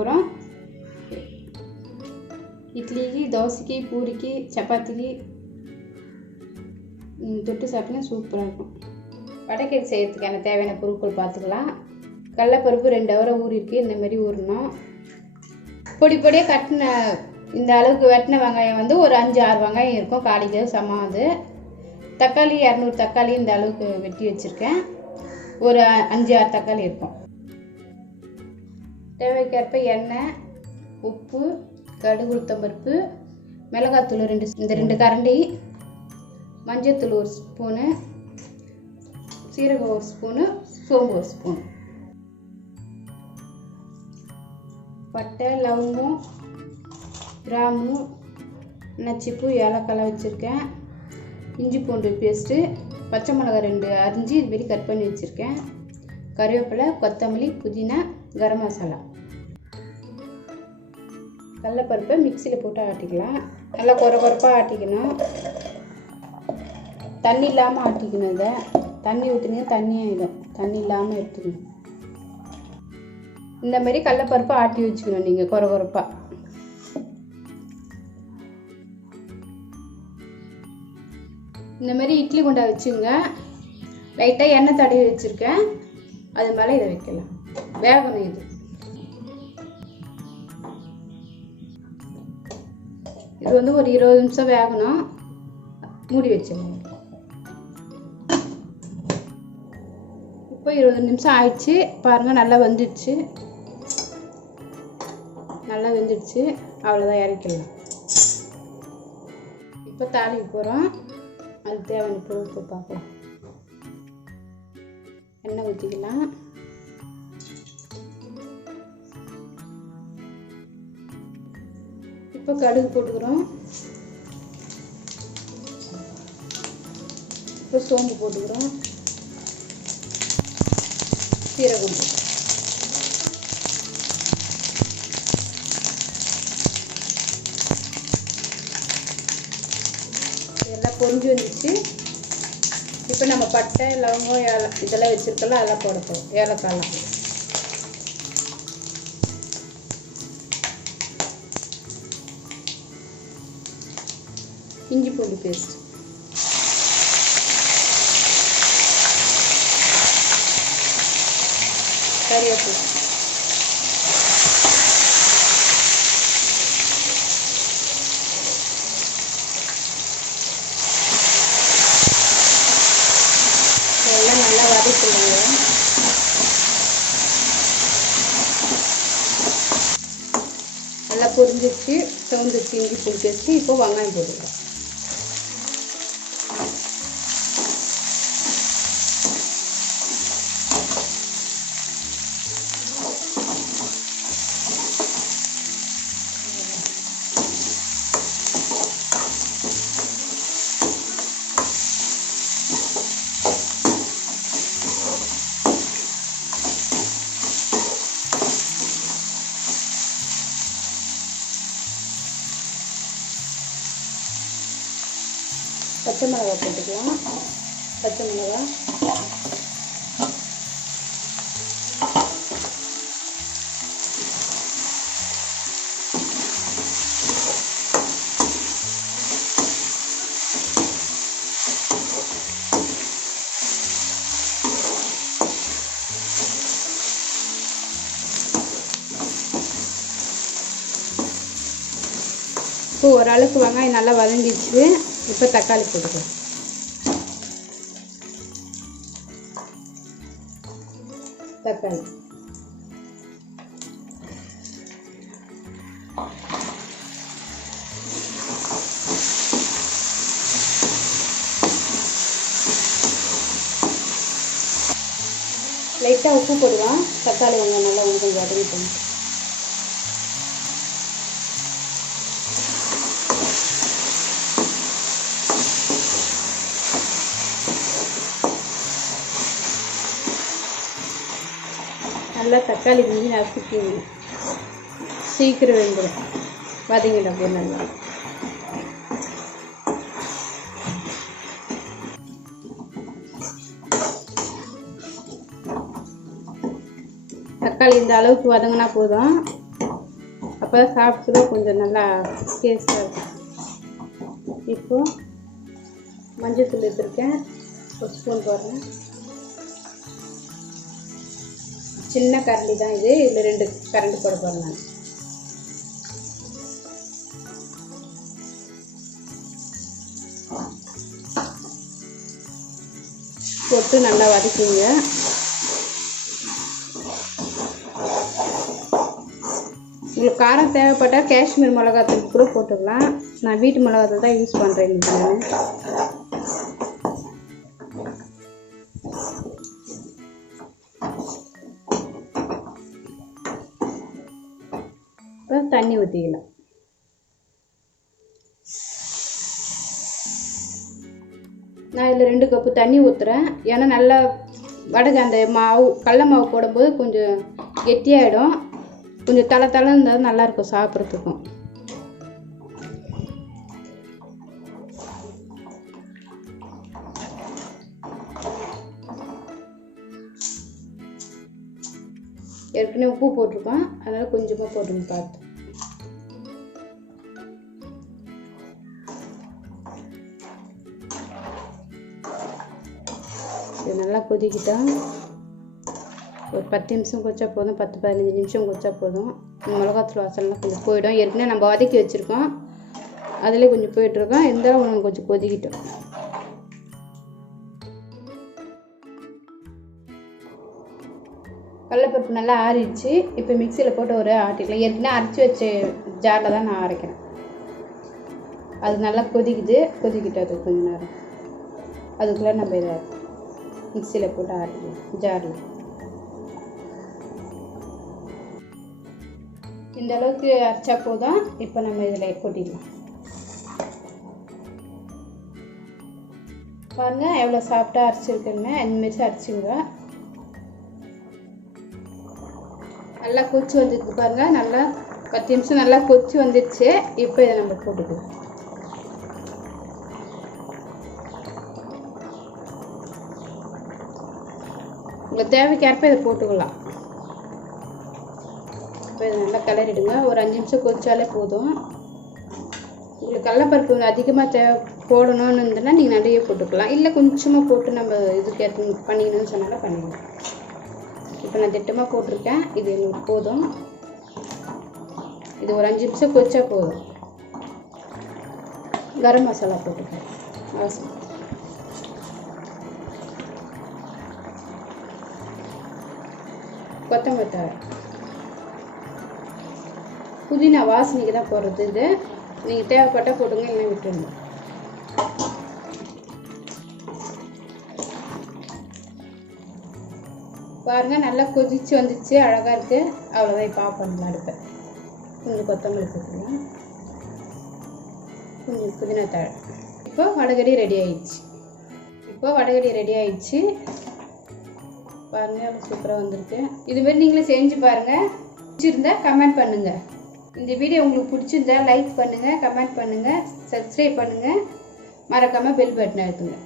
போகிறோம். இட்லிக்கு, தோசைக்கு, பூரிக்கு, சப்பாத்திக்கு தொட்டு சாப்பிட்டீங்கன்னா சூப்பராக இருக்கும். வடக்கறி செய்யறதுக்கான தேவையான பொருட்கள் பார்த்துக்கலாம். கடலைப்பருப்பு 2 ஹவர் ஊறிருக்கு. இந்தமாரி ஊறணும். பொடி பொடியாக கட்டின இந்த அளவுக்கு வெட்டின வெங்காயம் வந்து ஒரு 5-6 வெங்காயம் இருக்கும். காலிக்கு சமம். அது தக்காளி 200 தக்காளி இந்த அளவுக்கு வெட்டி வச்சுருக்கேன். ஒரு 5-6 தக்காளி இருக்கும். தேவைக்கேற்ப எண்ணெய், உப்பு, கடுகு, உளுத்தம்பருப்பு, மிளகாத்தூள் 2 கரண்டி, மஞ்சத்தூள் 1 ஸ்பூனு, சீரகம் 1 ஸ்பூனு, சோம்பு 1 ஸ்பூன், பட்டை, லவங்கம், கிராம்பு, நச்சிப்பூ, ஏலக்காய் வச்சுருக்கேன். இஞ்சி பூண்டு பேஸ்ட்டு, பச்சை மிளகாய் 2 அரிஞ்சு இதுமாரி கட் பண்ணி வச்சுருக்கேன். கருவேப்பிலை, கொத்தமல்லி, புதினா, கரம் மசாலா. கடலைப்பருப்பை மிக்சியில் போட்டு ஆட்டிக்கலாம். நல்லா கொரப்பாக ஆட்டிக்கணும். தண்ணி இல்லாமல் ஆட்டிக்கணும். இதை தண்ணி ஊற்றினீங்க தண்ணியாகிடும். தண்ணி இல்லாமல் எடுத்துக்கணும். இந்தமாரி கடலைப்பருப்பை ஆட்டி வச்சுக்கணும் நீங்கள் கொரப்பாக. இந்தமாரி இட்லி குண்டா வச்சுங்க. லைட்டாக எண்ணெய் தடவி வச்சுருக்கேன். அது மேலே இதை வைக்கலாம். வேகணும். இது வந்து ஒரு 20 நிமிஷம் வேகணும். மூடி வச்சிடலாம். இப்போ 20 நிமிஷம் ஆயிடுச்சு. பாருங்கள், நல்லா வெந்துடுச்சு. நல்லா வெந்துடுச்சு. அவ்வளோதான், இறக்கலாம். இப்போ தாளிக்க போகிறோம். அதுக்கு தேவையான பொருட்கள் பார்க்கலாம். எண்ணெய் ஊற்றிக்கலாம். இப்போ கடுகு போட்டுக்கிறோம். இப்போ சோம்பு போட்டுக்கிறோம். சீரகம் எல்லாம் பொரிஞ்சு வந்துச்சு. இப்போ நம்ம பட்டை, லவங்கம், இதெல்லாம் வச்சுருக்கலாம். அதெல்லாம் போட போகிறோம். ஏலக்காயெல்லாம் இஞ்சி பூண்டு பேஸ்ட், கறிவேப்பிலை, எல்லாம் நல்லா வதக்கிடுங்க. நல்லா பொரிஞ்சிச்சு, சவுந்துச்சு இஞ்சி பூண்டு பேஸ்ட்டு. இப்போ வெங்காயம் போட்டுக்கலாம். பச்சை மிளகாய் போட்டுக்கலாம். பச்சை மிளகாய், இப்போ ஓரளவுக்கு வெங்காயம் நல்லா வதங்கிடுச்சு. இப்போ தக்காளி போட்டுக்கலாம். தக்காளி லைட்டாக உப்பு போடுவோம். தக்காளி வெங்காயம் நல்லா உங்களுக்கு வதங்கிட்டோம். நல்லா தக்காளி கொஞ்சம் நசுக்கிங்க. சீக்கிரம் வெந்துடும். வதங்கிடும் அப்படியே நல்லா. தக்காளி இந்த அளவுக்கு வதங்கினா போதும். அப்போ சாப்பிட்டு கொஞ்சம் நல்லா டேஸ்ட்டாக இருக்கும். இப்போது மஞ்சள் தூள் எடுத்துருக்கேன், ஒரு ஸ்பூன் போடுறேன். சின்ன கரண்டி தான் இது, இதில் 2 கரண்டி போட போகிறேன் நான். போட்டு நல்லா வதக்கிங்க. உங்களுக்கு காரம் தேவைப்பட்டால் காஷ்மீர் மிளகாத்தூள் கூட போட்டுக்கலாம். நான் வீட்டு மிளகாத்தூள் தான் யூஸ் பண்ணுறேன் இன்னைக்கு நான். இப்போ தண்ணி ஊற்றிக்கலாம். நான் இதில் 2 கப்பு தண்ணி ஊற்றுறேன். ஏன்னா நல்லா வடகை அந்த மாவு கடல மாவு போடும்போது கொஞ்சம் கெட்டியாகிடும். கொஞ்சம் தலை இருந்தால் நல்லாயிருக்கும் சாப்பிட்றதுக்கும். ஏற்கனவே உப்பு போட்டிருக்கோம், அதனால் கொஞ்சமாக போட்டுங்க பார்த்து. இது நல்லா கொதிக்கிட்டோம். ஒரு 10 நிமிஷம் கொச்சா போதும், 10-15 நிமிஷம் கொச்சா போதும். மிளகாத்தூள் வாசனைலாம் கொஞ்சம் போயிடும். ஏற்கனவே நம்ம வதக்கி வச்சுருக்கோம், அதிலே கொஞ்சம் போயிட்டுருக்கோம். இருந்தாலும் நம்ம கொஞ்சம் கொதிக்கிட்டோம். கடலைப்பருப்பு நல்லா ஆறிடுச்சு. இப்போ மிக்சியில் போட்டு ஒரு ஆட்டிக்கலாம். ஏற்கனவே அரைச்சி வச்ச ஜாரில் தான் நான் அரைக்கிறேன். அது நல்லா கொதிக்கிட்டு அது கொஞ்சம் நேரம். அதுக்குள்ளே நம்ம இதை மிக்சியில் போட்டு ஆட்டிக்கலாம் ஜாரில். இந்த அளவுக்கு அரைச்சா போதும். இப்போ நம்ம இதில் கொட்டிடலாம். பாருங்கள் எவ்வளோ சாஃப்டாக அரைச்சிருக்குன்னு. இந்தமாரி அரைச்சிங்க. நல்லா கொச்சி வந்துருக்கு பாருங்கள். நல்லா 10 நிமிஷம் நல்லா கொச்சி வந்துடுச்சு. இப்போ இதை நம்ம போட்டுக்கலாம். உங்களுக்கு தேவைக்கேற்ப இதை போட்டுக்கலாம். இப்போ இதை நல்லா கிளறிடுங்க. ஒரு 5 நிமிஷம் கொதிச்சாலே போதும். உங்களுக்கு கடலைப்பருப்பு அதிகமாக போடணும்னு இருந்ததுன்னா நீங்கள் நிறைய போட்டுக்கலாம். இல்லை கொஞ்சமாக போட்டு நம்ம இதுக்கு ஏற்ற பண்ணிக்கணும்னு சொன்னாலும் பண்ணிக்கலாம். இப்போ நான் திட்டமாக போட்டிருக்கேன். இது எங்களுக்கு போதும். இது ஒரு 5 நிமிஷம் கொதிச்சா போதும். கரம் மசாலா போட்டுக்கேன் அவசியம். கொத்தமல்லி தழை, புதினா வாசனைக்கு தான் போடுறது. இது நீங்கள் தேவைப்பட்டால் போட்டுங்க, இல்லை விட்டுருங்க. பாருங்கள் நல்லா கொதிச்சு வந்துச்சு, அழகாக இருக்குது. அவ்வளோதான். இப்போ ஆஃப் பண்ணலாம் அடுப்பை. கொஞ்சம் கொத்தமல்லி போட்டுக்கலாம், கொஞ்சம் புதினா தழை. இப்போ வடகறி ரெடி ஆயிடுச்சு. பாருங்கள் அவ்வளோ சூப்பராக வந்திருக்கு. இதுமாரி நீங்களும் செஞ்சு பாருங்கள். பிடிச்சிருந்தா கமெண்ட் பண்ணுங்கள். இந்த வீடியோ உங்களுக்கு பிடிச்சிருந்தா லைக் பண்ணுங்கள், கமெண்ட் பண்ணுங்கள், சப்ஸ்கிரைப் பண்ணுங்கள். மறக்காமல் பெல் பட்டனை அழுத்துங்க.